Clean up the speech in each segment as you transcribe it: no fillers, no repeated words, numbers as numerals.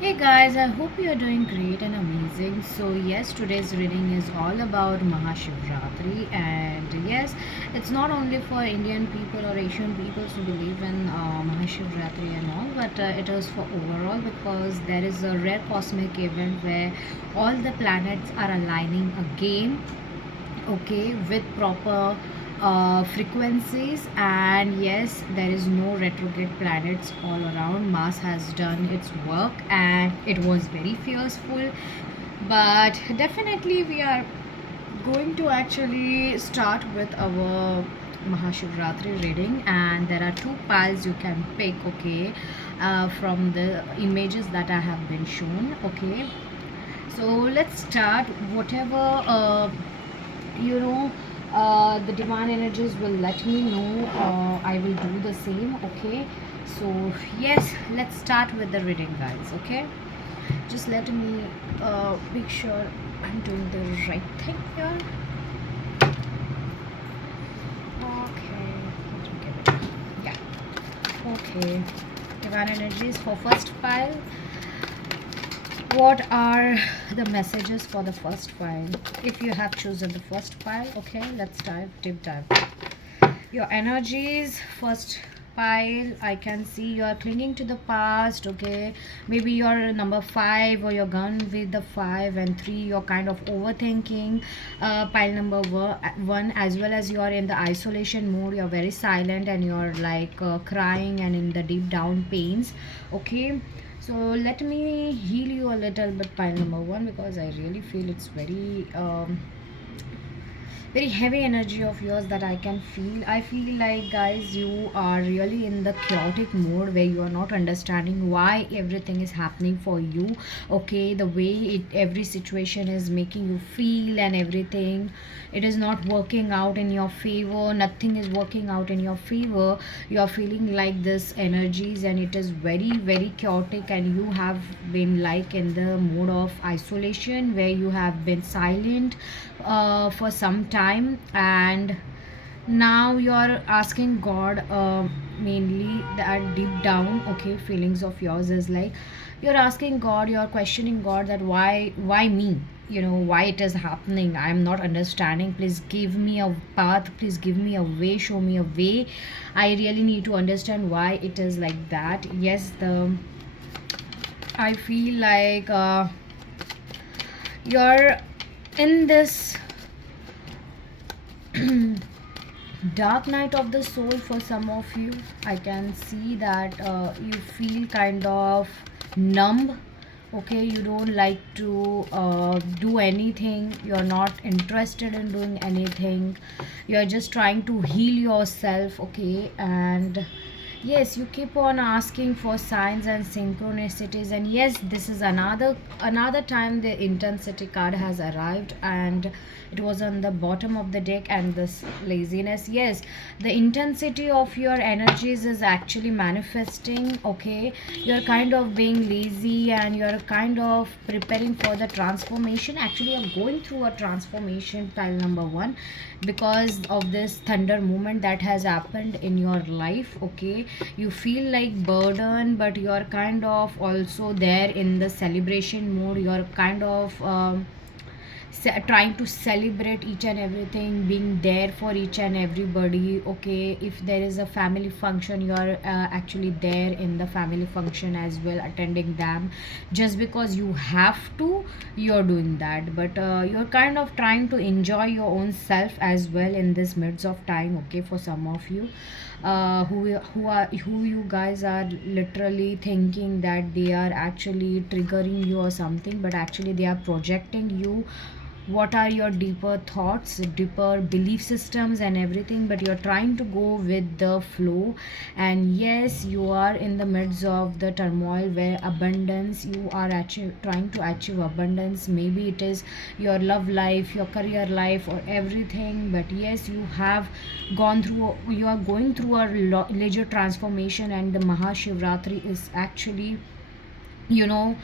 Hey guys, I hope you are doing great and amazing. So, yes, today's reading is all about Mahashivratri, and yes, it's not only for Indian people or Asian people who believe in Mahashivratri and all, but it is for overall because there is a rare cosmic event where all the planets are aligning again, okay, with proper frequencies. And yes, there is no retrograde planets all around. Mars has done its work and it was very fearful, but definitely we are going to actually start with our Mahashivratri reading, and there are two piles you can pick, okay, from the images that I have been shown, okay. So let's start. Whatever you know the divine energies will let me know, I will do the same, okay. So yes, let's start with the reading, guys, okay. Just let me make sure I'm doing the right thing here. Okay, let me give it. Yeah, okay. Divine energies for first file. What are the messages for the first file? If you have chosen the first file, okay, let's deep dive. Your energies, first pile, I can see you are clinging to the past, okay. Maybe you're number 5 or you're gone with the 5 and 3, you're kind of overthinking. Pile number 1, as well as you're in the isolation mode, you're very silent and you're like crying and in the deep down pains, okay. So let me heal you a little bit, pile number 1, because I really feel it's very heavy energy of yours that I can feel. I feel like, guys, you are really in the chaotic mode where you are not understanding why everything is happening for you, okay. The way every situation is making you feel and everything, it is not working out in your favor. Nothing is working out in your favor. You are feeling like this energies and it is very very chaotic, and you have been like in the mode of isolation where you have been silent for some time, and now you're asking God, mainly that deep down, okay, feelings of yours is like you're asking God, you're questioning God that why me, why it is happening. I'm not understanding. Please give me a path, please give me a way, show me a way. I really need to understand why it is like that. Yes, the I feel like you're in this dark night of the soul for some of you. I can see that you feel kind of numb, okay. You don't like to do anything. You're not interested in doing anything. You're just trying to heal yourself, okay. And yes, you keep on asking for signs and synchronicities, and yes, this is another time the intensity card has arrived, and it was on the bottom of the deck. And this laziness, yes, the intensity of your energies is actually manifesting, okay. You're kind of being lazy and you're kind of preparing for the transformation. Actually, you're going through a transformation, pile number 1, because of this thunder movement that has happened in your life, okay. You feel like burden, but you're kind of also there in the celebration mode. You're kind of trying to celebrate each and everything, being there for each and everybody, okay. If there is a family function, you are actually there in the family function as well, attending them just because you have to. You're doing that, but you're kind of trying to enjoy your own self as well in this midst of time, okay. For some of you, who you guys are literally thinking that they are actually triggering you or something, but actually they are projecting you. What are your deeper thoughts, deeper belief systems and everything, but you're trying to go with the flow. And yes, you are in the midst of the turmoil where abundance, you are actually trying to achieve abundance. Maybe it is your love life, your career life, or everything, but yes, you are going through a major transformation, and the Mahashivratri is actually, you know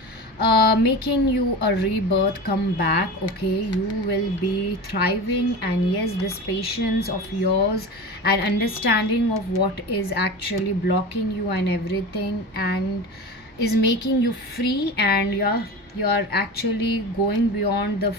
making you a rebirth, come back, okay. You will be thriving, and yes, this patience of yours and understanding of what is actually blocking you and everything. And is making you free, and you're actually going beyond the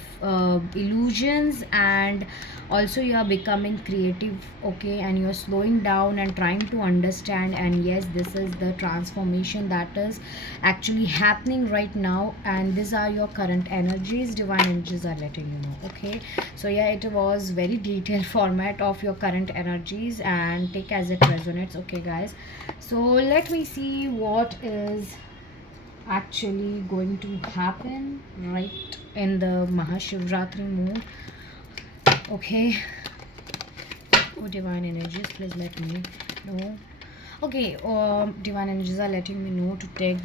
illusions, and also you are becoming creative, okay, and you're slowing down and trying to understand. And yes, this is the transformation that is actually happening right now, and these are your current energies. Divine energies are letting you know, okay. So yeah, it was very detailed format of your current energies, and take as it resonates, okay guys. So let me see what is actually going to happen right in the Mahashivratri mood. Okay. Oh, divine energies, please let me know. Okay, divine energies are letting me know to take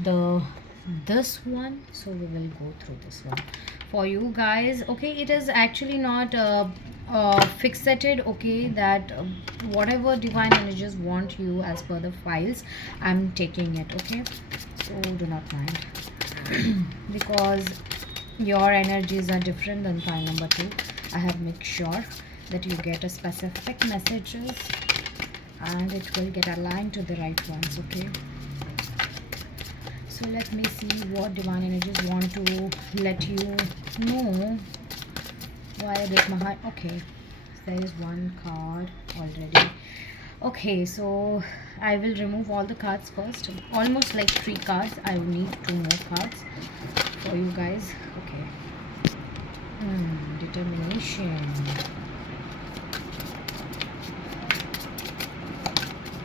this one, so we will go through this one for you guys. Okay, it is actually not fixated, okay, that whatever divine energies want you as per the files, I'm taking it, okay. So do not mind because your energies are different than file number 2. I have made sure that you get a specific messages, and it will get aligned to the right ones, okay. So let me see what divine energies want to let you know via this Maha. Okay, there is one card already. Okay, so I will remove all the cards first, almost like 3 cards. I will need 2 more cards for you guys, okay. Determination.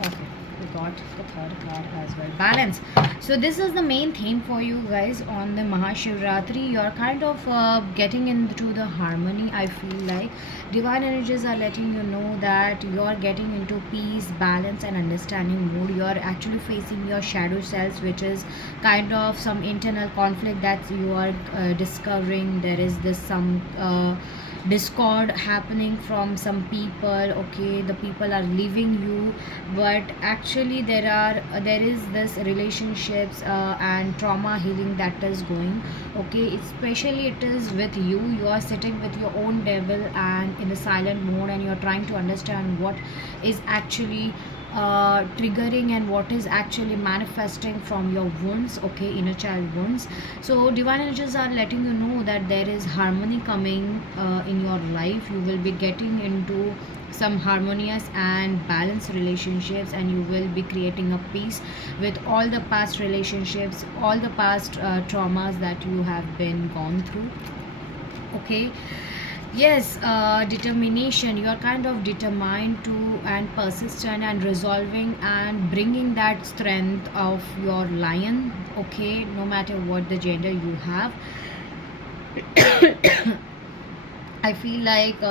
Okay, we got the third card as well. Balance. So this is the main theme for you guys on the Mahashivratri. You're kind of getting into the harmony. I feel like divine energies are letting you know that you're getting into peace, balance, and understanding mood. You're actually facing your shadow selves, which is kind of some internal conflict that you are discovering. There is this some discord happening from some people, okay. The people are leaving you, but actually there is this relationships and trauma healing that is going, okay. Especially it is with you. You are sitting with your own devil and in a silent mode, and you're trying to understand what is actually triggering and what is actually manifesting from your wounds, okay, inner child wounds. So divine energies are letting you know that there is harmony coming in your life. You will be getting into some harmonious and balanced relationships, and you will be creating a peace with all the past relationships, all the past traumas that you have been gone through, okay. Yes, determination. You are kind of determined to and persistent and resolving and bringing that strength of your lion, okay, no matter what the gender you have. I feel like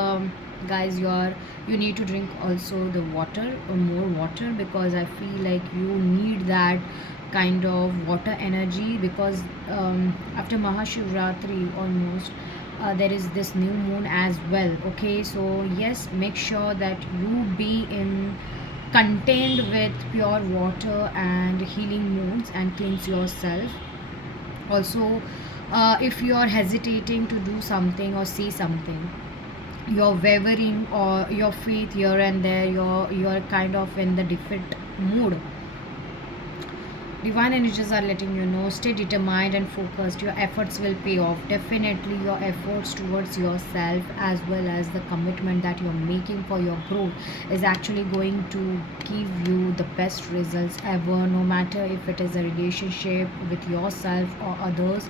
guys, you need to drink also the water, or more water, because I feel like you need that kind of water energy, because after Mahashivratri almost there is this new moon as well, okay. So yes, make sure that you be in contained with pure water and healing moods, and cleanse yourself also. If you are hesitating to do something or see something, you're wavering or your faith here and there, you're kind of in the defeat mood, divine energies are letting you know stay determined and focused. Your efforts will pay off, definitely. Your efforts towards yourself as well as the commitment that you're making for your growth is actually going to give you the best results ever, no matter if it is a relationship with yourself or others.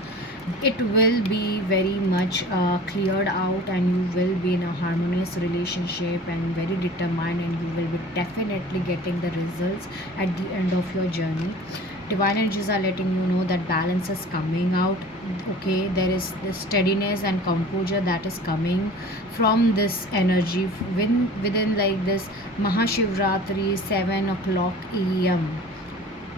It will be very much cleared out, and you will be in a harmonious relationship and very determined, and you will be definitely getting the results at the end of your journey. Divine energies are letting you know that balance is coming out, okay. There is this steadiness and composure that is coming from this energy within like this Mahashivratri 7 o'clock am.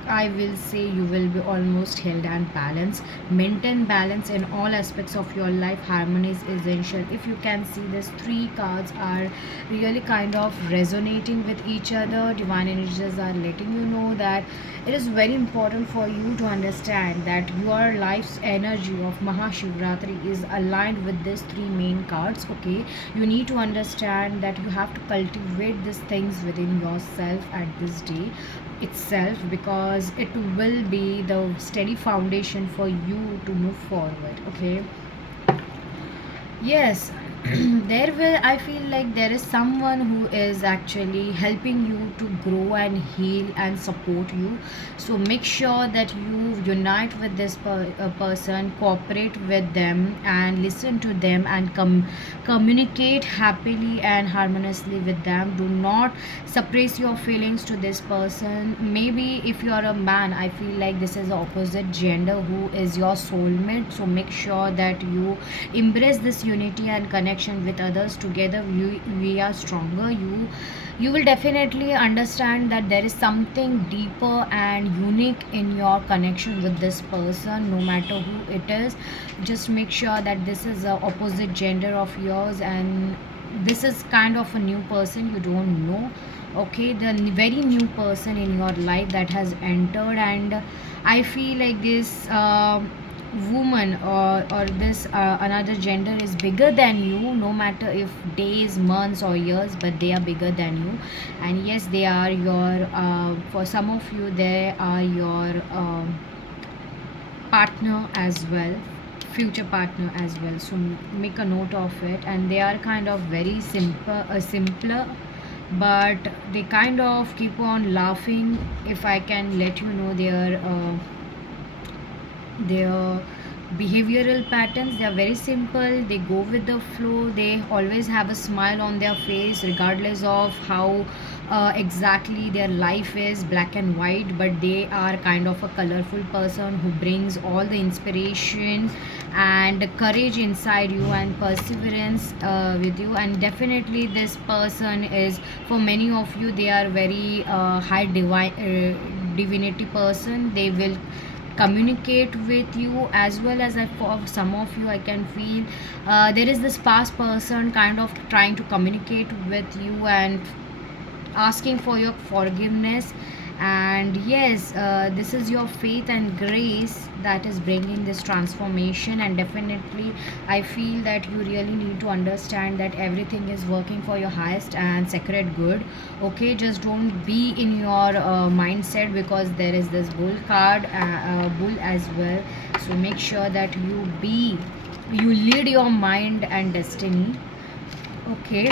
I will say you will be almost held and balanced. Maintain balance in all aspects of your life. Harmony is essential. If you can see, these 3 cards are really kind of resonating with each other. Divine energies are letting you know that it is very important for you to understand that your life's energy of Mahashivratri is aligned with these 3 main cards, okay. You need to understand that you have to cultivate these things within yourself at this day. itself, because it will be the steady foundation for you to move forward. Okay. Yes, there will, I feel like there is someone who is actually helping you to grow and heal and support you. So make sure that you unite with this person, cooperate with them, and listen to them, and communicate happily and harmoniously with them. Do not suppress your feelings to this person. Maybe if you are a man, I feel like this is the opposite gender who is your soulmate. So make sure that you embrace this unity and connection with others. Together we are stronger. You will definitely understand that there is something deeper and unique in your connection with this person, no matter who it is. Just make sure that this is a opposite gender of yours, and this is kind of a new person you don't know. Okay, the very new person in your life that has entered, and I feel like this woman, or this another gender is bigger than you, no matter if days, months, or years, but they are bigger than you. And yes, they are your for some of you they are your partner as well, future partner as well. So make a note of it. And they are kind of very simple, simpler, but they kind of keep on laughing. If I can let you know their behavioral patterns, they are very simple, they go with the flow, they always have a smile on their face regardless of how exactly their life is black and white. But they are kind of a colorful person who brings all the inspiration and courage inside you, and perseverance with you. And definitely this person is, for many of you, they are very high divinity person. They will communicate with you, as well as for some of you I can feel there is this past person kind of trying to communicate with you and asking for your forgiveness. And yes, this is your faith and grace that is bringing this transformation. And definitely I feel that you really need to understand that everything is working for your highest and sacred good. Okay, just don't be in your mindset, because there is this bull card, bull as well. So make sure that you lead your mind and destiny. Okay,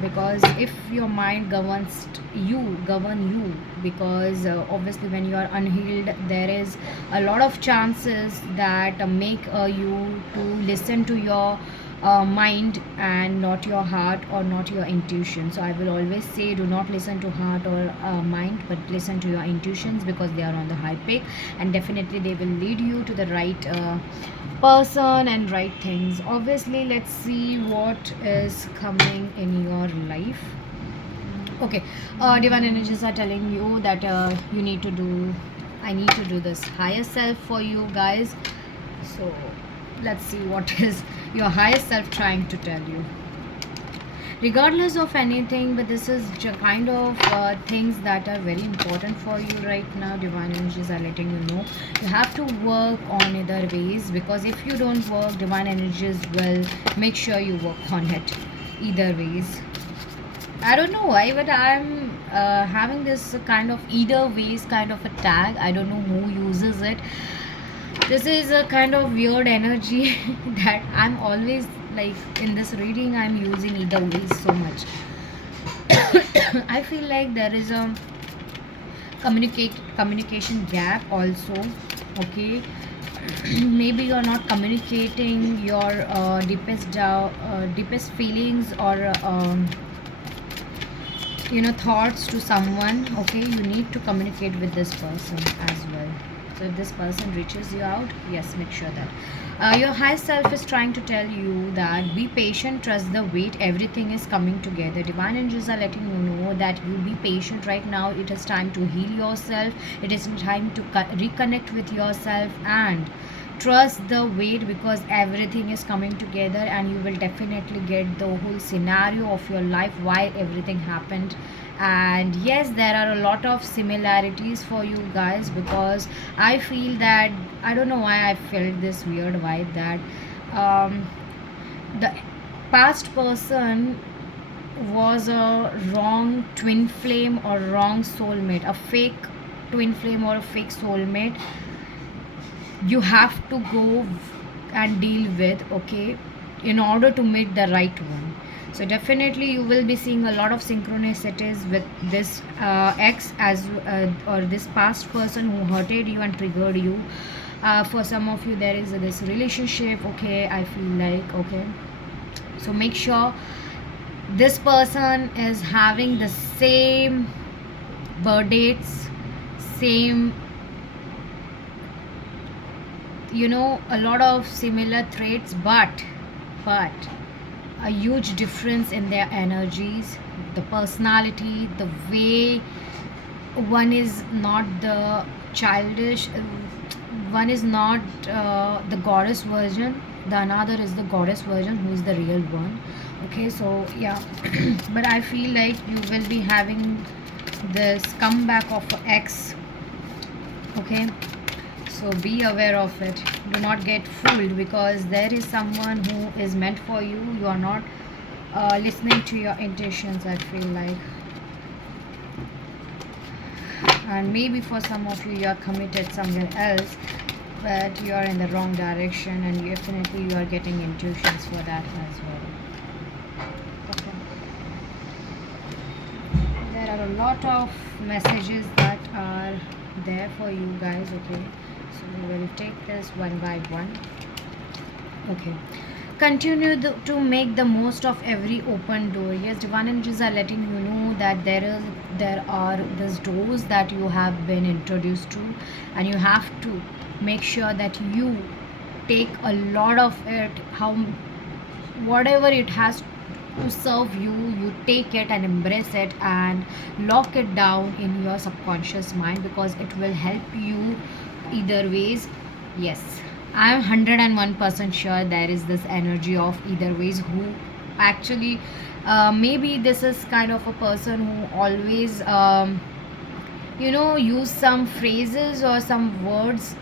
because if your mind govern you, because obviously when you are unhealed, there is a lot of chances that make you to listen to your mind and not your heart or not your intuition. So I will always say, do not listen to heart or mind, but listen to your intuitions, because they are on the high peak, and definitely they will lead you to the right person and right things. Obviously, let's see what is coming in your life. Okay, divine energies are telling you that I need to do this higher self for you guys. So let's see what is your higher self trying to tell you, regardless of anything. But this is kind of things that are very important for you right now. Divine energies are letting you know you have to work on either ways, because if you don't work, divine energies will make sure you work on it either ways. I don't know why, but I'm having this kind of either ways kind of a tag. I don't know who uses it. This is a kind of weird energy that I'm always like in this reading. I'm using either ways so much. I feel like there is a communication gap also. Okay, maybe you're not communicating your deepest feelings or thoughts to someone. Okay, you need to communicate with this person as well. So if this person reaches you out, yes, make sure that your high self is trying to tell you that be patient, trust the wait, everything is coming together. Divine angels are letting you know that you be patient right now. It is time to heal yourself, it is time to reconnect with yourself, and trust the wait, because everything is coming together, and you will definitely get the whole scenario of your life, why everything happened. And yes, there are a lot of similarities for you guys, because I feel that, I don't know why I felt this weird vibe that um, the past person was a wrong twin flame or wrong soulmate, a fake twin flame or a fake soulmate you have to go and deal with, okay, in order to meet the right one. So definitely you will be seeing a lot of synchronicities with this ex as or this past person who hurted you and triggered you. For some of you there is this relationship, okay, I feel like, okay, so make sure this person is having the same birth dates, same, a lot of similar traits, but a huge difference in their energies, the personality, the way. One is not the childish, one is not the goddess version, the another is the goddess version who is the real one. Okay, so yeah. But I feel like you will be having this comeback of X. Okay, so be aware of it. Do not get fooled, because there is someone who is meant for you. You are not listening to your intentions, I feel like. And maybe for some of you, you are committed somewhere else, but you are in the wrong direction, and definitely you are getting intuitions for that as well. Okay. There are a lot of messages that are there for you guys. Okay, so we will take this one by one. Okay, continue to make the most of every open door. Yes, divine energies are letting you know that there are these doors that you have been introduced to, and you have to make sure that you take a lot of it, how whatever it has to serve you, you take it and embrace it and lock it down in your subconscious mind, because it will help you either ways. Yes, I'm 101% sure there is this energy of either ways who actually, maybe this is kind of a person who always use some phrases or some words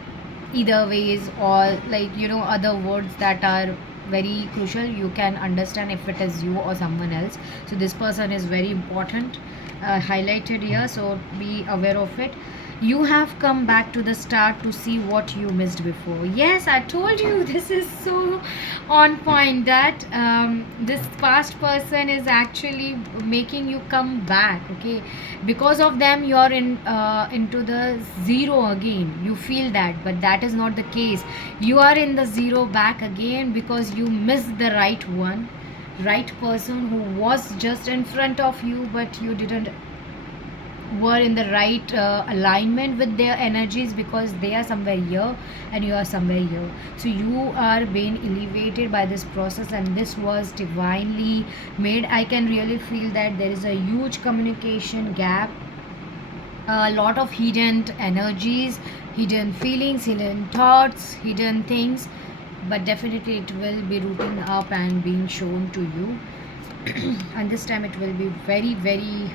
either ways, or like other words that are very crucial. You can understand if it is you or someone else. So this person is very important, highlighted here, so be aware of it. You have come back to the start to see what you missed before. Yes, I told you, this is so on point that this past person is actually making you come back. Okay, because of them you're into the zero again. You feel that, but that is not the case. You are in the zero back again because you missed the right one, right person who was just in front of you, but you didn't were in the right alignment with their energies, because they are somewhere here and you are somewhere here. So you are being elevated by this process, and this was divinely made. I can really feel that there is a huge communication gap, a lot of hidden energies, hidden feelings, hidden thoughts, hidden things, but definitely it will be rooting up and being shown to you. And this time it will be very, very,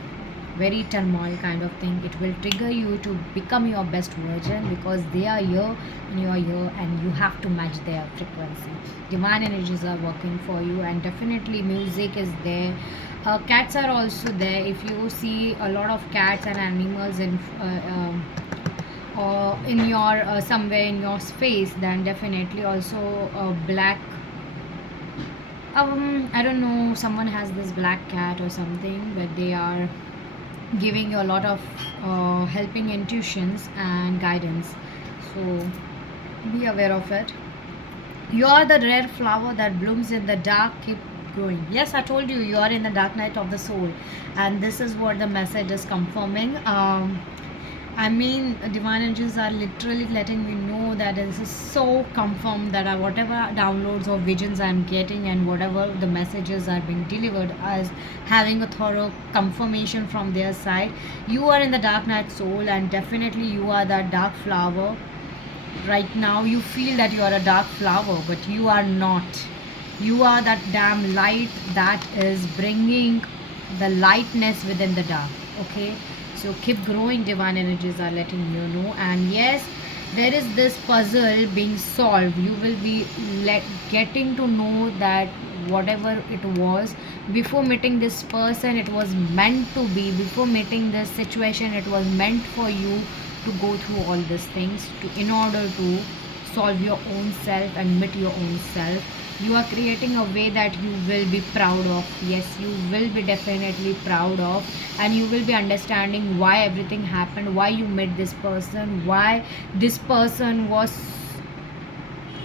very turmoil kind of thing. It will trigger you to become your best version, because they are here and you are here, and you have to match their frequency. Divine energies are working for you, and definitely music is there. Cats are also there. If you see a lot of cats and animals or in your somewhere in your space, then definitely also black, I don't know, someone has this black cat or something, but they are giving you a lot of helping intuitions and guidance. So be aware of it. You are the rare flower that blooms in the dark. Keep growing. Yes, I told you, you are in the dark night of the soul, and this is what the message is confirming. I mean, divine angels are literally letting me know that this is so confirmed that whatever downloads or visions I'm getting and whatever the messages are being delivered as having a thorough confirmation from their side. You are in the dark night soul, and definitely you are that dark flower. Right now, you feel that you are a dark flower, but you are not. You are that damn light that is bringing the lightness within the dark. Okay, so keep growing, divine energies are letting you know. And yes, there is this puzzle being solved. You will be getting to know that whatever it was before meeting this person, it was meant to be. Before meeting this situation, it was meant for you to go through all these things in order to solve your own self and meet your own self. You are creating a way that you will be proud of. Yes, you will be definitely proud of, and you will be understanding why everything happened, why you met this person, why this person was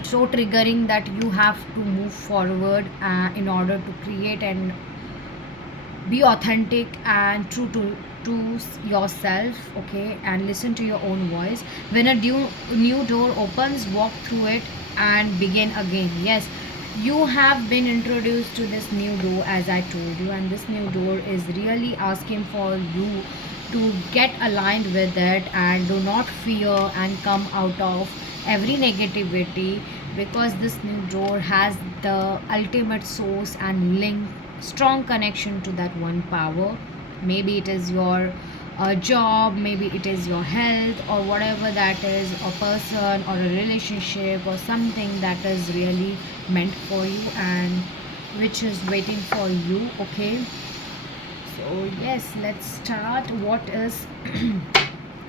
so triggering that you have to move forward in order to create and be authentic and true to yourself. Okay, and listen to your own voice. When a new door opens, walk through it and begin again. Yes, you have been introduced to this new door, as I told you, and this new door is really asking for you to get aligned with it and do not fear and come out of every negativity, because this new door has the ultimate source and link, strong connection to that one power. Maybe it is your job, maybe it is your health, or whatever that is, a person or a relationship or something that is really meant for you and which is waiting for you. Okay, so yes, let's start. What is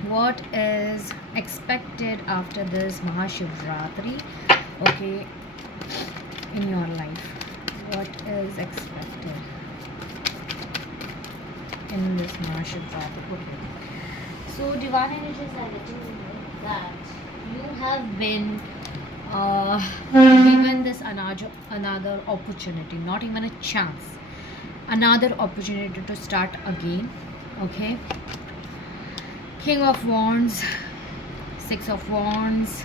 what is expected after this Mahashivratri? Okay, in your life, what is expected in this Mahashivratri? Okay, so divine energies are letting you know that you have been given this another opportunity, not even a chance, another opportunity to start again. Okay, King of Wands, Six of Wands,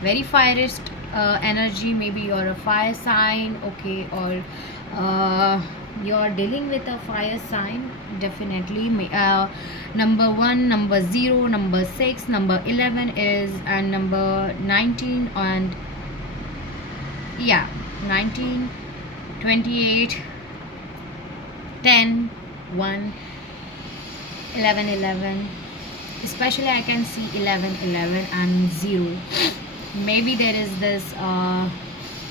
very fireist energy. Maybe you're a fire sign, okay, or you're dealing with a fire sign. Definitely, number 1, number 0, number 6, number 11 is, and number 19, and yeah, 19, 28, 10, 1, 11, 11. Especially I can see 11, 11 and 0. Maybe there is this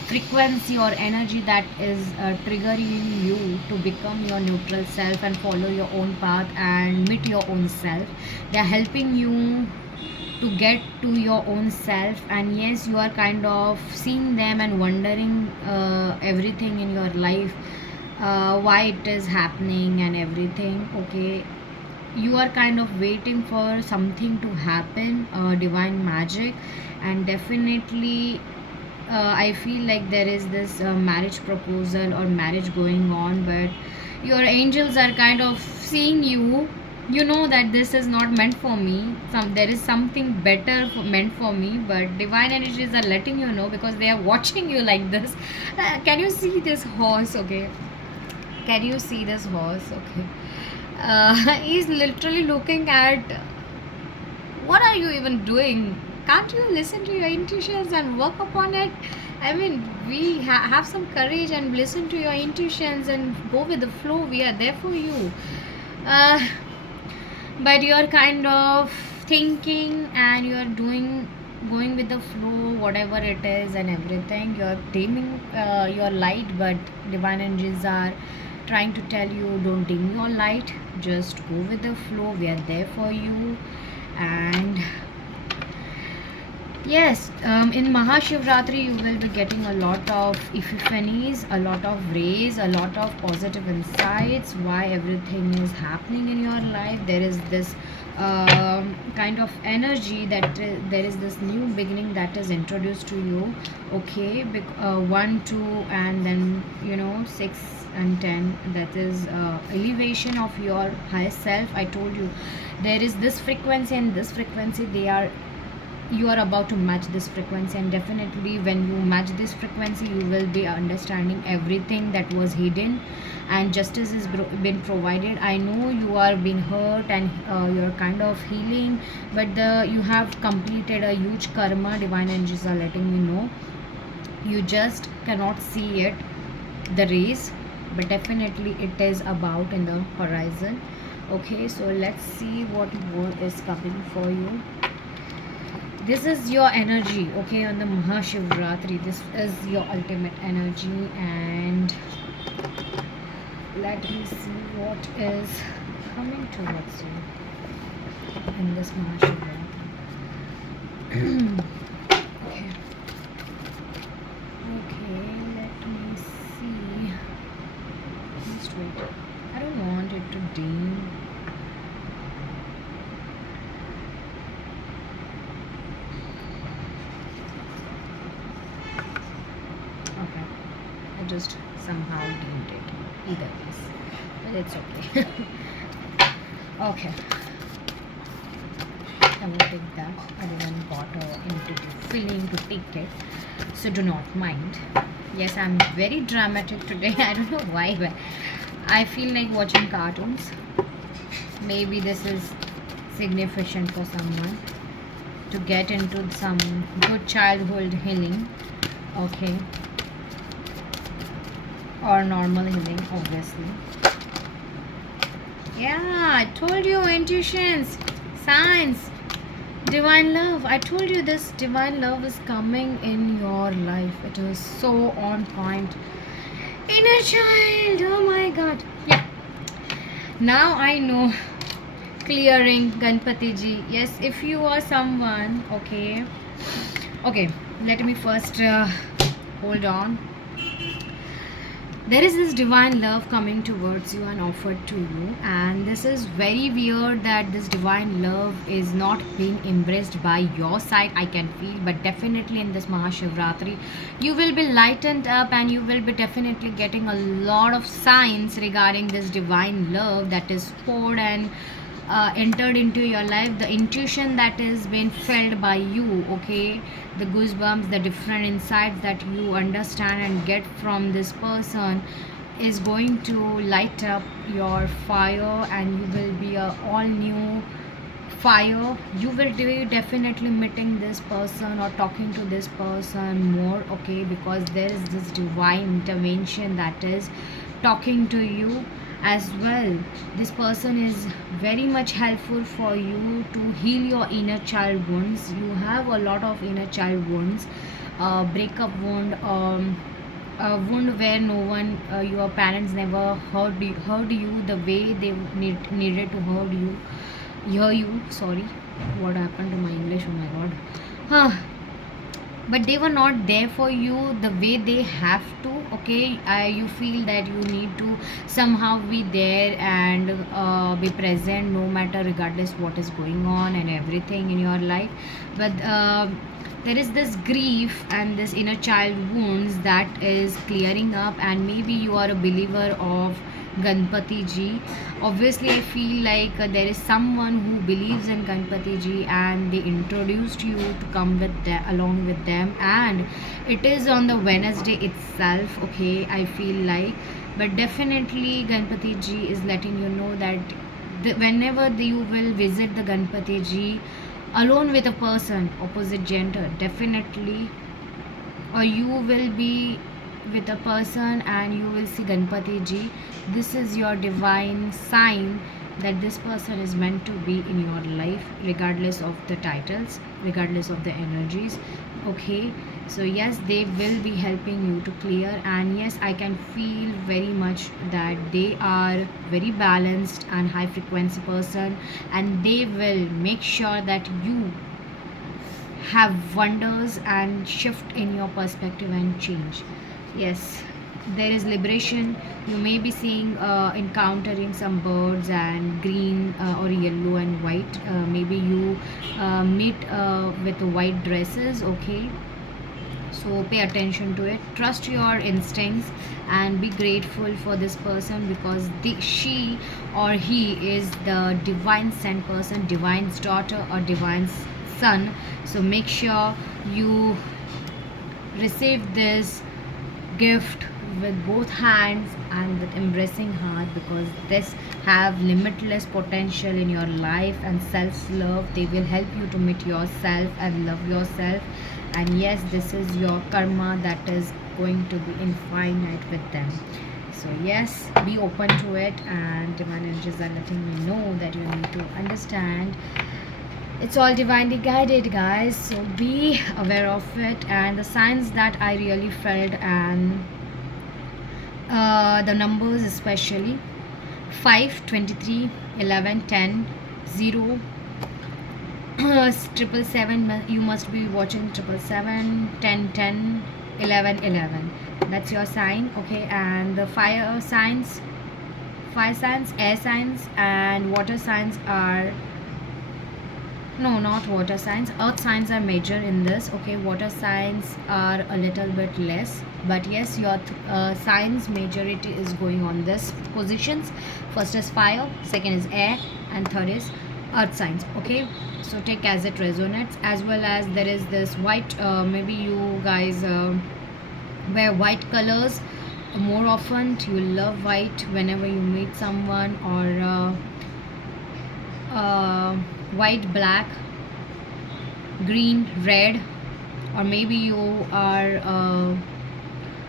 frequency or energy that is triggering you to become your neutral self and follow your own path and meet your own self. They are helping you to get to your own self, and yes, you are kind of seeing them and wondering everything in your life, why it is happening and everything. Okay, you are kind of waiting for something to happen, divine magic, and definitely I feel like there is this marriage proposal or marriage going on, but your angels are kind of seeing you. You know that this is not meant for me. There is something better meant for me, but divine energies are letting you know because they are watching you like this. Can you see this horse? Okay, can you see this horse? Okay, he's literally looking at, what are you even doing? Can't you listen to your intuitions and work upon it? I mean, we have some courage and listen to your intuitions and go with the flow. We are there for you. Uh, but you're kind of thinking and you're going with the flow, whatever it is and everything. You're dimming your light, but divine energies are trying to tell you, don't dim your light, just go with the flow. We are there for you. And yes, in Mahashivratri, you will be getting a lot of epiphanies, a lot of rays, a lot of positive insights, why everything is happening in your life. There is this kind of energy that there is this new beginning that is introduced to you. Okay, 1, 2, and then 6 and 10. That is elevation of your higher self. I told you there is this frequency and this frequency. You are about to match this frequency, and definitely when you match this frequency you will be understanding everything that was hidden, and justice is been provided. I know you are being hurt and you're kind of healing, but you have completed a huge karma. Divine energies are letting me know you just cannot see it, the rays, but definitely it is about in the horizon. Okay, so let's see what more is coming for you. This is your energy, okay, on the Mahashivratri. This is your ultimate energy, and let me see what is coming towards you in this Mahashivratri. Okay. Okay, let me see. Just wait. I don't want it to dim. Okay. I just somehow dimmed it. Either ways. But it's okay. Okay. I will take that. I didn't bother into the filling to take it. So do not mind. Yes, I'm very dramatic today. I don't know why, but I feel like watching cartoons. Maybe this is significant for someone to get into some good childhood healing. Okay. Or normal healing, obviously. Yeah, I told you, intuitions, signs, divine love. I told you this divine love is coming in your life. It is so on point. Inner child, oh my god. Yeah. Now I know. Clearing Ganpati ji. Yes, if you are someone, okay. Okay, let me first hold on. There is this divine love coming towards you and offered to you, and this is very weird that this divine love is not being embraced by your side. I can feel, but definitely in this Mahashivratri you will be lightened up and you will be definitely getting a lot of signs regarding this divine love that is poured and entered into your life, the intuition that is being felt by you, okay, the goosebumps, the different insights that you understand and get from this person is going to light up your fire, and you will be a all new fire. You will be definitely meeting this person or talking to this person more, okay, because there is this divine intervention that is talking to you as well. This person is very much helpful for you to heal your inner child wounds. You have a lot of inner child wounds, breakup wound, a wound where no one, your parents never heard you the way they needed to hear you. Sorry, what happened to my English? Oh my god. Huh. But they were not there for you the way they have to, okay. You feel that you need to somehow be there and be present no matter regardless what is going on and everything in your life. But there is this grief and this inner child wounds that is clearing up, and maybe you are a believer of Ganpati ji. Obviously, I feel like there is someone who believes in Ganpati ji and they introduced you to come with them, along with them, and it is on the Wednesday itself. Okay, I feel like, but definitely Ganpati ji is letting you know that whenever you will visit the Ganpati ji alone with a person opposite gender, definitely, or you will be with a person and you will see Ganpati ji, this is your divine sign that this person is meant to be in your life, regardless of the titles, regardless of the energies. Okay, so yes, they will be helping you to clear, and yes, I can feel very much that they are very balanced and high frequency person, and they will make sure that you have wonders and shift in your perspective and change. Yes, there is liberation. You may be seeing, encountering some birds and green or yellow and white. Maybe you meet with white dresses, okay. So pay attention to it, trust your instincts, and be grateful for this person because she or he is the divine sent person, divine's daughter or divine's son. So make sure you receive this gift with both hands and with embracing heart, because this have limitless potential in your life and self-love. They will help you to meet yourself and love yourself, and yes, this is your karma that is going to be infinite with them. So yes, be open to it, and divine energies are letting me know that you need to understand it's all divinely guided, guys. So be aware of it, and the signs that I really felt, and the numbers especially 5, 23, 11, 10, 0, triple seven, you must be watching triple seven, 10, 10, 11, 11. That's your sign, okay? And the fire signs, air signs, and water signs are, no, not water signs, earth signs are major in this, okay? Water signs are a little bit less, but yes, your signs majority is going on this positions. First is fire, second is air, and third is earth signs, okay? So take as it resonates. As well as there is this white, maybe you guys wear white colors more often. You love white whenever you meet someone, or white, black, green, red, or maybe you are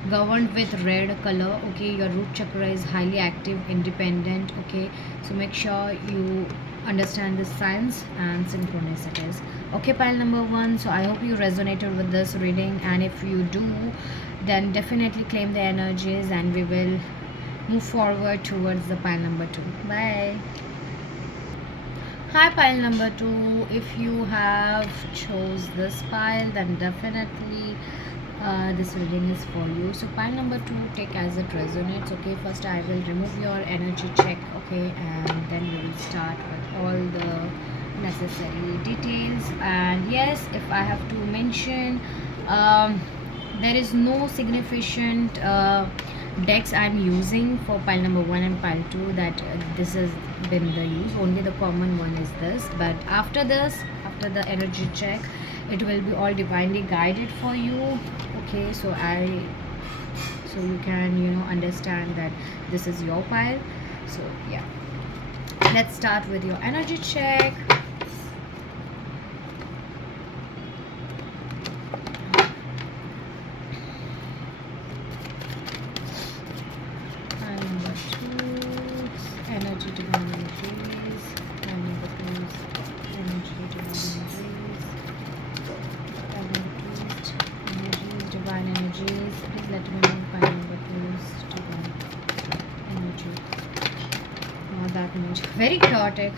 governed with red color, okay? Your root chakra is highly active, independent, okay? So make sure you understand the science and synchronicities, okay? Pile number one. So I hope you resonated with this reading, and if you do, then definitely claim the energies and we will move forward towards the pile number two. Bye. Hi, pile number two. If you have chose this pile, then definitely this reading is for you. So pile number two, take as it resonates, okay? First I will remove your energy check, okay, and then we will start with all the necessary details. And yes, if I have to mention, there is no significant decks I'm using for pile number one and pile two, that this has been the use. Only the common one is this, but after this, after the energy check, it will be all divinely guided for you, okay? So you can, you know, understand that this is your pile. So yeah, let's start with your energy check. Pile number two, energy divine energies. Pile number two, energy divine energies. Pile number two, energies, divine energies. Please let me know pile number two, divine energy. Not that much. Very chaotic.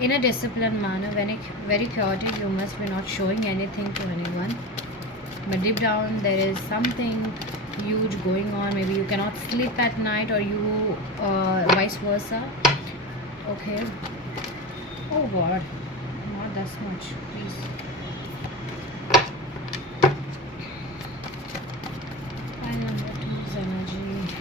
In a disciplined manner, when it very chaotic, you must be not showing anything to anyone. But deep down, there is something huge going on. Maybe you cannot sleep at night, or you vice versa. Okay. Oh God, not that much, please. Pile number two's energy.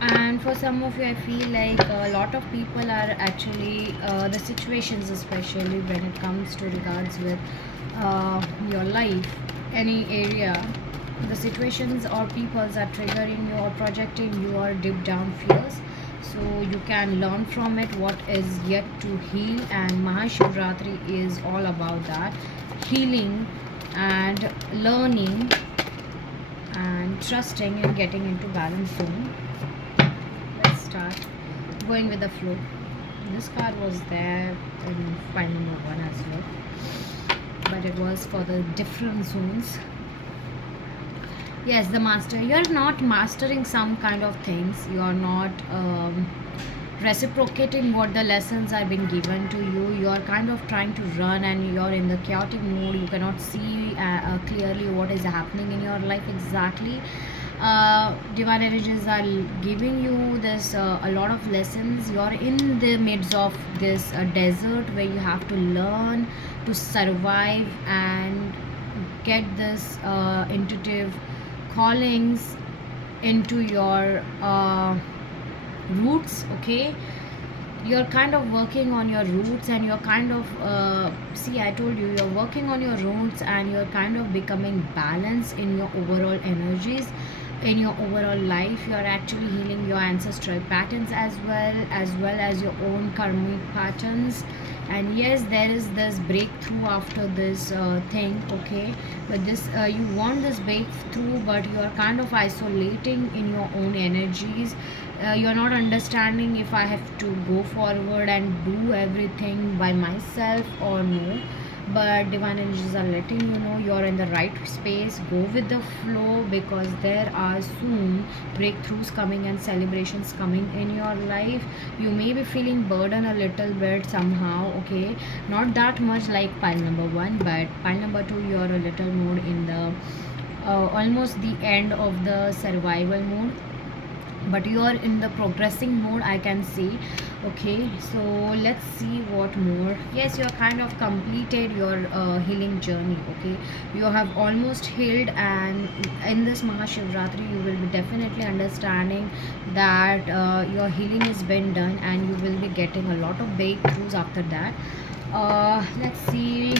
And for some of you, I feel like a lot of people are actually the situations, especially when it comes to regards with your life, any area, the situations or peoples are triggering you or projecting your deep down fears. So you can learn from it what is yet to heal, and Mahashivratri is all about that, healing and learning and trusting and getting into balance zone. Let's start going with the flow. This card was there in pile number one as well, but it was for the different zones. Yes, the master. You're not mastering some kind of things. You're not reciprocating what the lessons are being given to you. You're kind of trying to run, and you're in the chaotic mode. You cannot see clearly what is happening in your life exactly. Divine energies are giving you this a lot of lessons. You're in the midst of this desert where you have to learn to survive and get this intuitive callings into your roots, okay? You're kind of working on your roots, and you're kind of see, I told you, you're working on your roots, and you're kind of becoming balanced in your overall energies, in your overall life. You're actually healing your ancestral patterns as well as your own karmic patterns. And yes, there is this breakthrough after this thing, okay? But this you want this breakthrough, but you are kind of isolating in your own energies. You're not understanding if I have to go forward and do everything by myself or no. but divine energies are letting you know you're in the right space. Go with the flow, because there are soon breakthroughs coming and celebrations coming in your life. You may be feeling burden a little bit somehow, okay, not that much like pile number one, but pile number two, you're a little more in the almost the end of the survival mode, but you are in the progressing mode, I can see. Okay, so let's see what more. Yes, you're kind of completed your healing journey. Okay, you have almost healed, and in this Mahashivratri you will be definitely understanding that your healing has been done, and you will be getting a lot of breakthroughs after that. Let's see.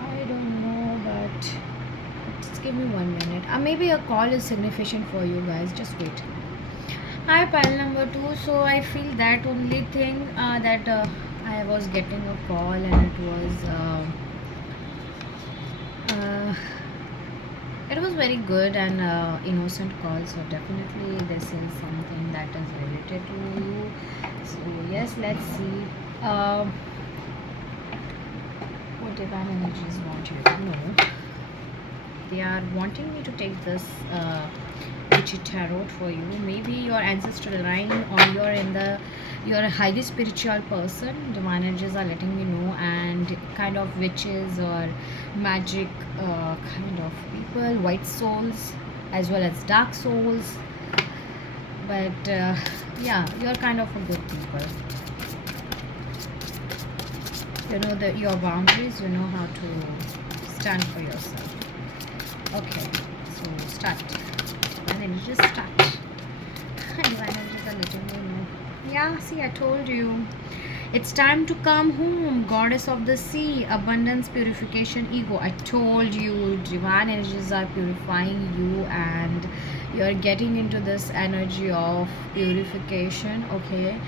I don't know, but just give me 1 minute. Maybe a call is significant for you guys. Just wait. Hi, pile number two. So I feel that only thing that I was getting a call, and uh, it was very good and innocent call. So definitely this is something that is related to you. So yes, let's see. What divine energies want you to know? They are wanting me to take this witchy tarot for you. Maybe your ancestral line, or you're a highly spiritual person. Divine energies are letting me know, and kind of witches or magic kind of people, white souls as well as dark souls. But yeah, you're kind of a good people. You know that your boundaries, you know how to stand for yourself. Okay, so start. And then you just start. Divine energies are letting me know. Yeah, see, I told you. It's time to come home, goddess of the sea, abundance, purification, ego. I told you, divine energies are purifying you, and you're getting into this energy of purification. Okay,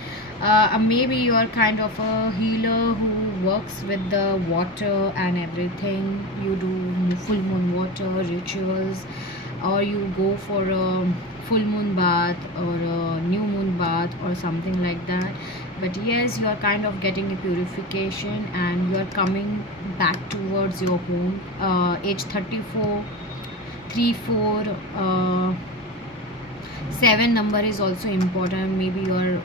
maybe you're kind of a healer who works with the water and everything. You do full moon water rituals, or you go for a full moon bath or a new moon bath or something like that. But yes, you are kind of getting a purification, and you are coming back towards your home. Age 34, 3 4 7 number is also important. Maybe you're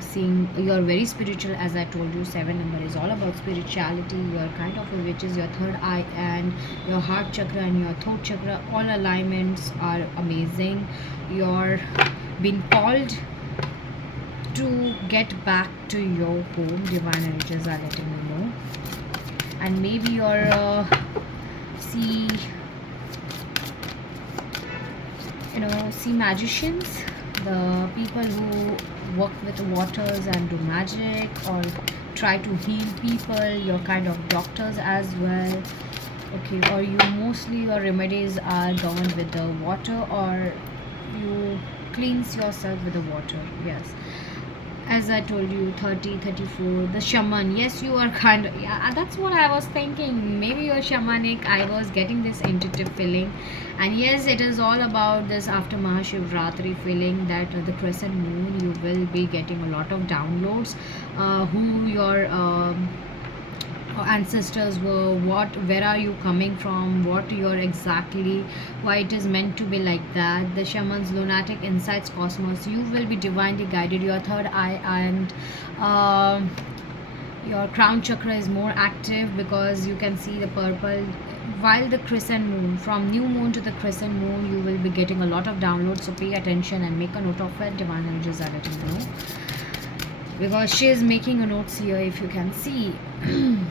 seeing, you're very spiritual. As I told you, 7 number is all about spirituality. You're kind of a witch, is your third eye, and your heart chakra and your throat chakra, all alignments are amazing. You're been called to get back to your home. Divine energies are letting you know. And maybe you're see see magicians, the people who work with waters and do magic or try to heal people. You're kind of doctors as well. Okay, or you mostly your remedies are governed with the water, or you cleanse yourself with the water. Yes, as I told you, 30, 34, the shaman. Yes, you are kind of, yeah, that's what I was thinking. Maybe you're shamanic. I was getting this intuitive feeling. And yes, it is all about this after Mahashivratri feeling that the crescent moon, you will be getting a lot of downloads. Who your ancestors were, what, where are you coming from, what you're exactly, why it is meant to be like that. The shaman's lunatic insights cosmos. You will be divinely guided. Your third eye and your crown chakra is more active, because you can see the purple. While the crescent moon, from new moon to the crescent moon, you will be getting a lot of downloads. So pay attention and make a note of it. Divine energies are letting you know, because she is making a notes here, if you can see. I'm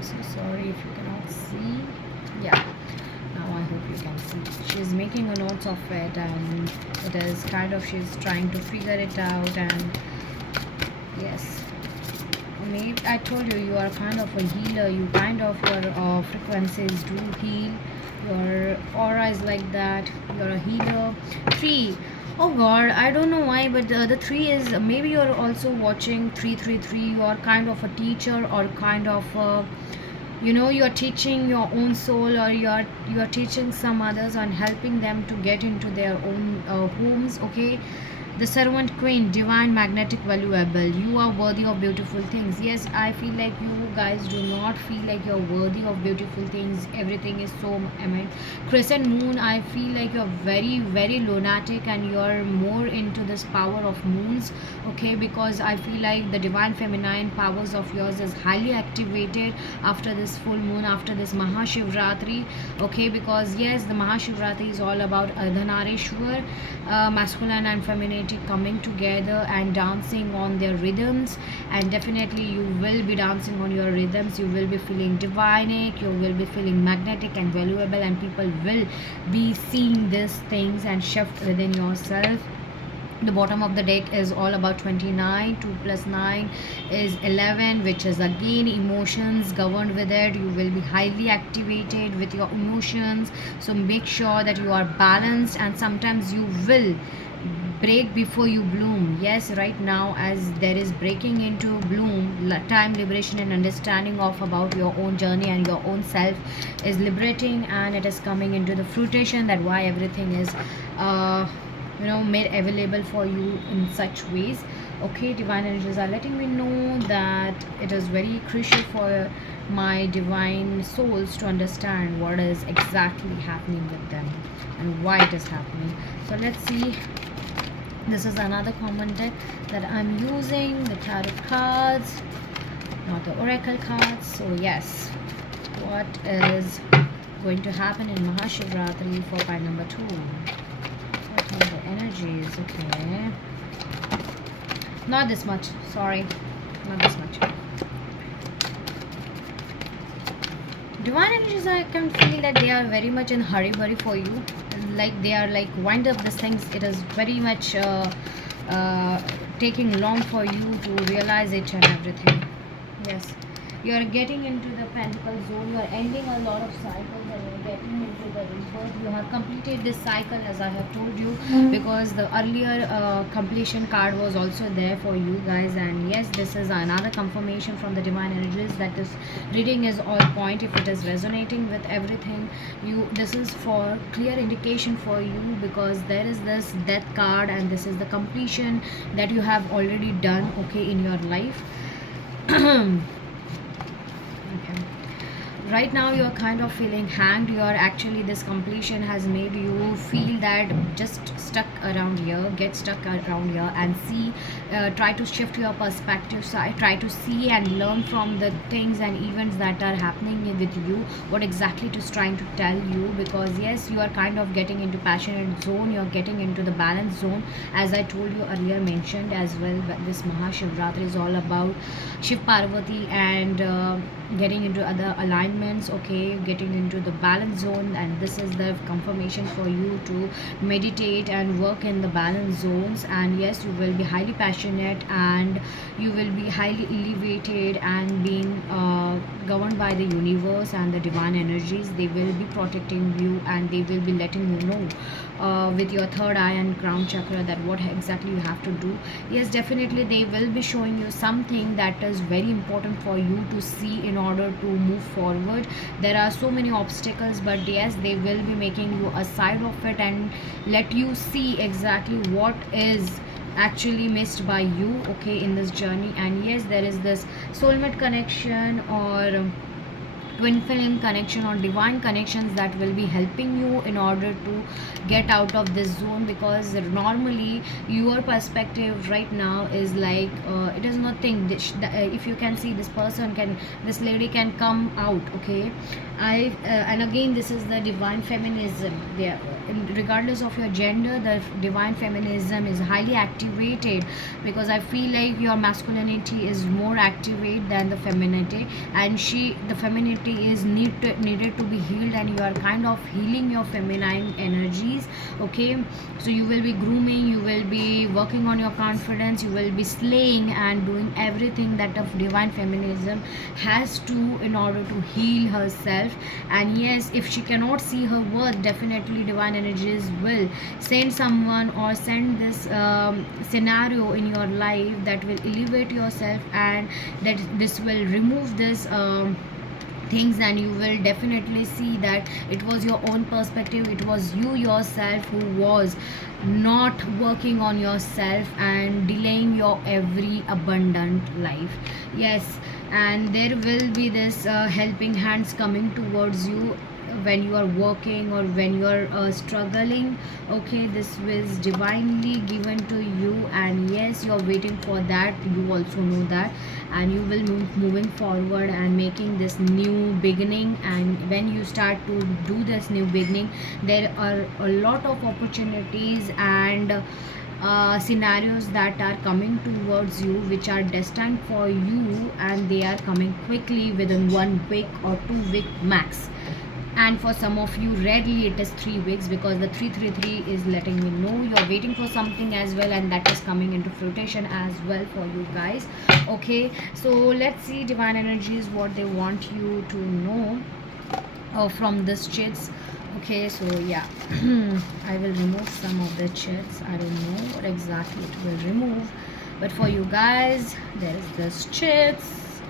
so sorry if you cannot see. Yeah, now I hope you can see. She's making a notes of it, and it is kind of, she's trying to figure it out. And yes, maybe I told you, you are kind of a healer. You kind of, your frequencies do heal. Your aura is like that. You're a healer. 3. Oh god, I don't know why, but the 3 is, maybe you're also watching 333. You are kind of a teacher, or kind of you're teaching your own soul, or you're teaching some others and helping them to get into their own homes. Okay, The servant queen, divine magnetic valuable. You are worthy of beautiful things. Yes, I feel like you guys do not feel like you're worthy of beautiful things. Everything is so, I mean, crescent moon, I feel like you're very, very lunatic and you're more into this power of moons. Okay, because I feel like the divine feminine powers of yours is highly activated after this full moon, after this Mahashivratri. Okay, because yes, the Mahashivratri is all about Ardhanarishwar, masculine and femininity coming together and dancing on their rhythms. And definitely you will be dancing on your rhythms, you will be feeling divinic, you will be feeling magnetic and valuable, and people will be seeing these things and shift within yourself. The bottom of the deck is all about 29. 2 plus 9 is 11, which is again emotions governed with it. You will be highly activated with your emotions, so make sure that you are balanced, and sometimes you will break before you bloom. Yes, right now as there is breaking into bloom, time liberation and understanding of about your own journey and your own self is liberating, and it is coming into the fruition, that why everything is made available for you in such ways. Okay, divine energies are letting me know that it is very crucial for my divine souls to understand what is exactly happening with them and why it is happening. So let's see. This is another common deck that I'm using, the tarot cards, not the oracle cards. So yes, what is going to happen in Mahashivratri for pile number 2? What are the energies? Okay, not this much, sorry, not this much. Divine energies, I can feel that they are very much in hurry burry for you, like they are like wind up these things. It is very much taking long for you to realize it and everything. Yes, you are getting into the pentacle zone, you are ending a lot of cycles and you are getting into the rebirth. You have completed this cycle, as I have told you, because the earlier completion card was also there for you guys. And yes, this is another confirmation from the divine energies that this reading is all point. If it is resonating with everything, this is for clear indication for you, because there is this death card and this is the completion that you have already done, okay, in your life. Okay, right now you're kind of feeling hanged. You are actually, this completion has made you feel that just stuck around here, get stuck around here and see, try to shift your perspective side, try to see and learn from the things and events that are happening with you, what exactly it is trying to tell you. Because yes, you are kind of getting into passionate zone, you're getting into the balance zone, as I told you earlier, mentioned as well. But this Mahashivratri is all about Shiv Parvati and getting into other alignments, okay, getting into the balance zone. And this is the confirmation for you to meditate and work in the balance zones. And yes, you will be highly passionate and you will be highly elevated and being governed by the universe and the divine energies. They will be protecting you and they will be letting you know with your third eye and crown chakra that what exactly you have to do. Yes, definitely they will be showing you something that is very important for you to see in order to move forward. There are so many obstacles, but yes, they will be making you a side of it and let you see exactly what is actually missed by you, okay, in this journey. And yes, there is this soulmate connection or twin flame connection or divine connections that will be helping you in order to get out of this zone. Because normally your perspective right now is like it is nothing. If you can see, this person can, this lady can come out, okay. And again, this is the divine feminism there. Regardless of your gender, the divine feminism is highly activated, because I feel like your masculinity is more activate than the femininity, and the femininity is needed to be healed, and you are kind of healing your feminine energies, okay. So you will be grooming, you will be working on your confidence, you will be slaying and doing everything that of divine feminism has to in order to heal herself. And yes, if she cannot see her worth, definitely divine energies will send someone or send this scenario in your life that will elevate yourself, and that this will remove this things, and you will definitely see that it was your own perspective, it was you yourself who was not working on yourself and delaying your every abundant life. Yes, and there will be this helping hands coming towards you when you are working or when you are struggling. Okay, this was divinely given to you, and yes, you're waiting for that, you also know that, and you will move moving forward and making this new beginning. And when you start to do this new beginning, there are a lot of opportunities and scenarios that are coming towards you which are destined for you, and they are coming quickly within 1 week or 2 week max. And for some of you rarely it is 3 weeks, because the 333 is letting me know you're waiting for something as well, and that is coming into fruition as well for you guys. Okay, so let's see divine energies what they want you to know from this chits. Okay, so yeah, I will remove some of the chits. I don't know what exactly it will remove, but for you guys there is this chits.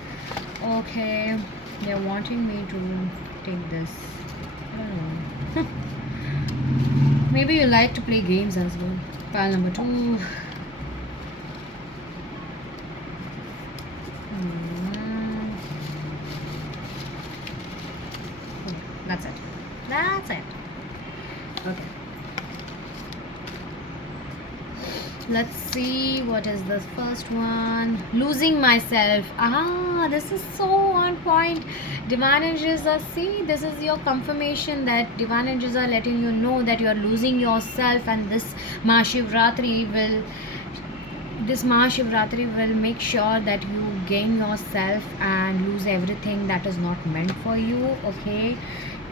Okay, they're wanting me to take this. I don't know. Maybe you like to play games as well. Pile number 2. That's it. That's it. Okay. Let's see what is the first one. Losing myself. Ah, this is so on point. Divine angels are, see, this is your confirmation that divine angels are letting you know that you are losing yourself, and this Mahashivratri will make sure that you gain yourself and lose everything that is not meant for you. Okay,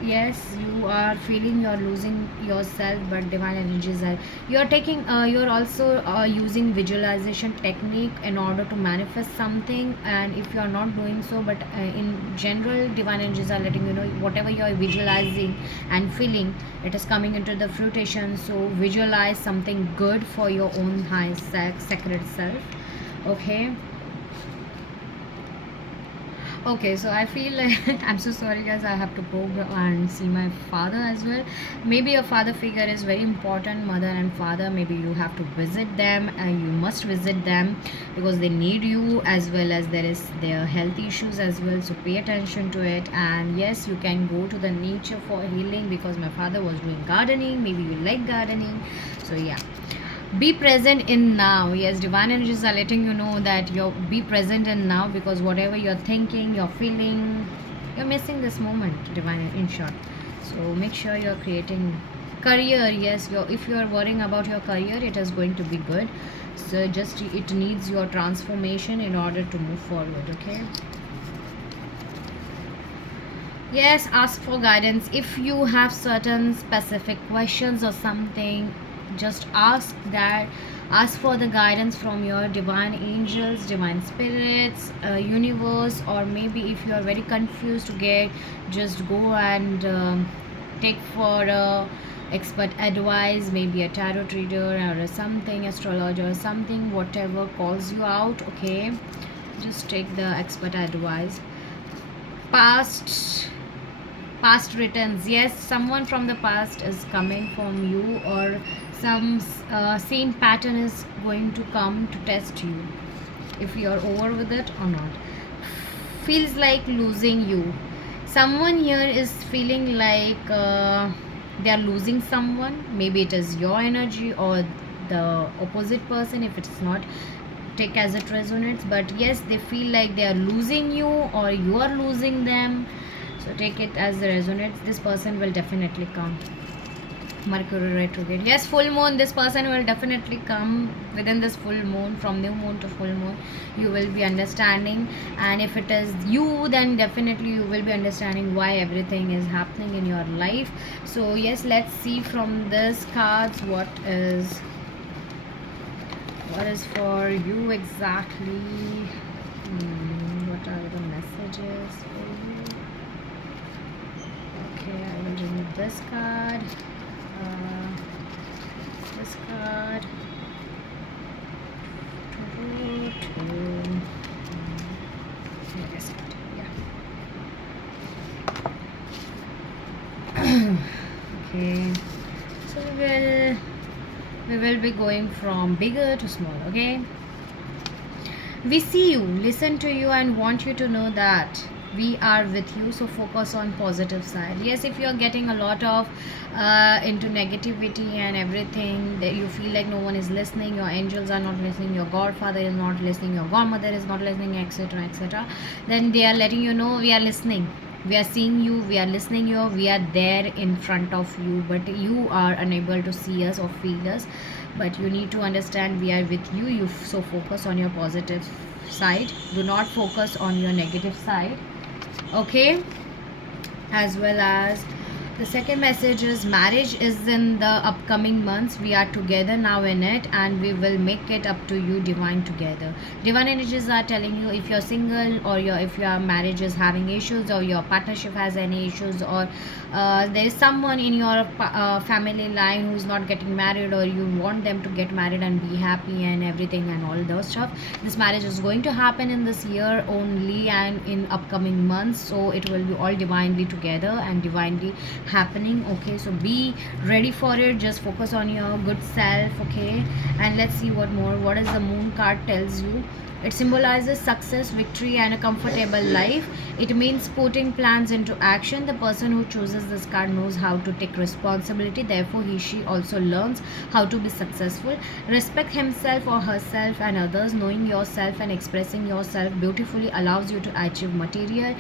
yes, you are feeling you're losing yourself, but divine energies are, you're taking you're also using visualization technique in order to manifest something. And if you're not doing so, but in general divine energies are letting you know whatever you're visualizing and feeling, it is coming into the fruition. So visualize something good for your own high sacred self. Okay. Okay, so I feel like I'm so sorry guys, I have to go and see my father as well. Maybe your father figure is very important, mother and father, maybe you have to visit them, and you must visit them because they need you, as well as there is their health issues as well, so pay attention to it. And yes, you can go to the nature for healing, because my father was doing gardening, maybe you like gardening. So yeah, be present in now. Yes, divine energies are letting you know that you're be present in now, because whatever you're thinking, you're feeling, you're missing this moment, divine, in short. So make sure you're creating career. Yes, if you're worrying about your career, it is going to be good. So just it needs your transformation in order to move forward. Okay, yes, ask for guidance. If you have certain specific questions or something, just ask for the guidance from your divine angels, divine spirits, universe, or maybe if you are very confused to get, just go and take for expert advice, maybe a tarot reader or something, astrologer or something, whatever calls you out. Okay, just take the expert advice. Past returns. Yes, someone from the past is coming from you, or some same pattern is going to come to test you, if you are over with it or not. Feels like losing you. Someone here is feeling like they are losing someone. Maybe it is your energy or the opposite person. If it's not, take as it resonates. But yes, they feel like they are losing you, or you are losing them. So take it as it resonates. This person will definitely come. Mercury retrograde. Yes, full moon. This person will definitely come within this full moon. From new moon to full moon, you will be understanding. And if it is you, then definitely you will be understanding why everything is happening in your life. So yes, let's see from this cards what is for you exactly. What are the messages for you? Okay, I will remove this card. This card. This card. Yeah. Okay, so we will be going from bigger to small. Okay, we see you, listen to you, and want you to know that we are with you. So focus on positive side. Yes, if you're getting a lot of into negativity and everything, that you feel like no one is listening, your angels are not listening, your godfather is not listening, your godmother is not listening, etc., etc., then they are letting you know we are listening, we are seeing you, we are listening you, we are there in front of you, but you are unable to see us or feel us. But you need to understand we are with you. So focus on your positive side, do not focus on your negative side. Okay, as well as the second message is marriage is in the upcoming months. We are together now in it, and we will make it up to you, divine together. Divine energies are telling you if you're single, or if your marriage is having issues, or your partnership has any issues, or there is someone in your family line who's not getting married, or you want them to get married and be happy and everything and all those stuff. This marriage is going to happen in this year only and in upcoming months, so it will be all divinely together and divinely happening. Okay, so be ready for it, just focus on your good self. Okay, and let's see what more, what is the moon card tells you. It symbolizes success, victory, and a comfortable life. It means putting plans into action. The person who chooses this card knows how to take responsibility. Therefore, she also learns how to be successful. Respect himself or herself and others. Knowing yourself and expressing yourself beautifully allows you to achieve material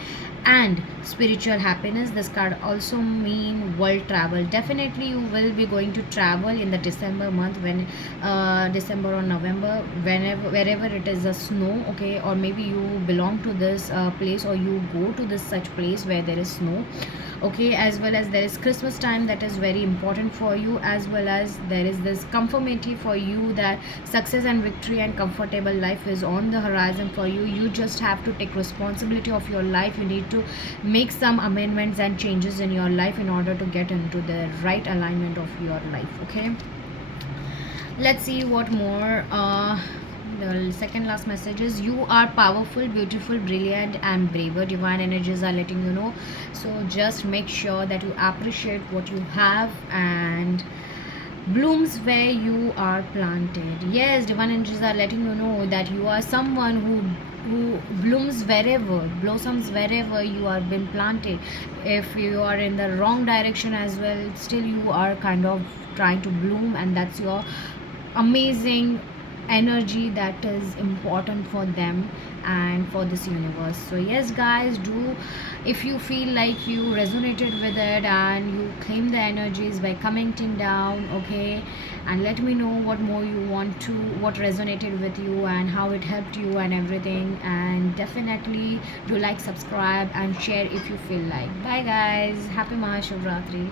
and spiritual happiness. This card also mean world travel. Definitely you will be going to travel in the December month, when December or November, wherever it is a snow. Okay, or maybe you belong to this place, or you go to this such place where there is snow. Okay, as well as there is Christmas time, that is very important for you, as well as there is this conformity for you that success and victory and comfortable life is on the horizon for you. You just have to take responsibility of your life. You need to make some amendments and changes in your life in order to get into the right alignment of your life. Okay, let's see what more. The second last message is you are powerful, beautiful, brilliant, and braver. Divine energies are letting you know, so just make sure that you appreciate what you have and blooms where you are planted. Yes, divine energies are letting you know that you are someone who blossoms wherever you are been planted. If you are in the wrong direction as well, still you are kind of trying to bloom, and that's your amazing energy that is important for them and for this universe. So yes guys, do, if you feel like you resonated with it, and you claim the energies by commenting down. Okay, and let me know what more you want to, what resonated with you and how it helped you and everything. And definitely do like, subscribe, and share if you feel like. Bye guys, happy Mahashivratri.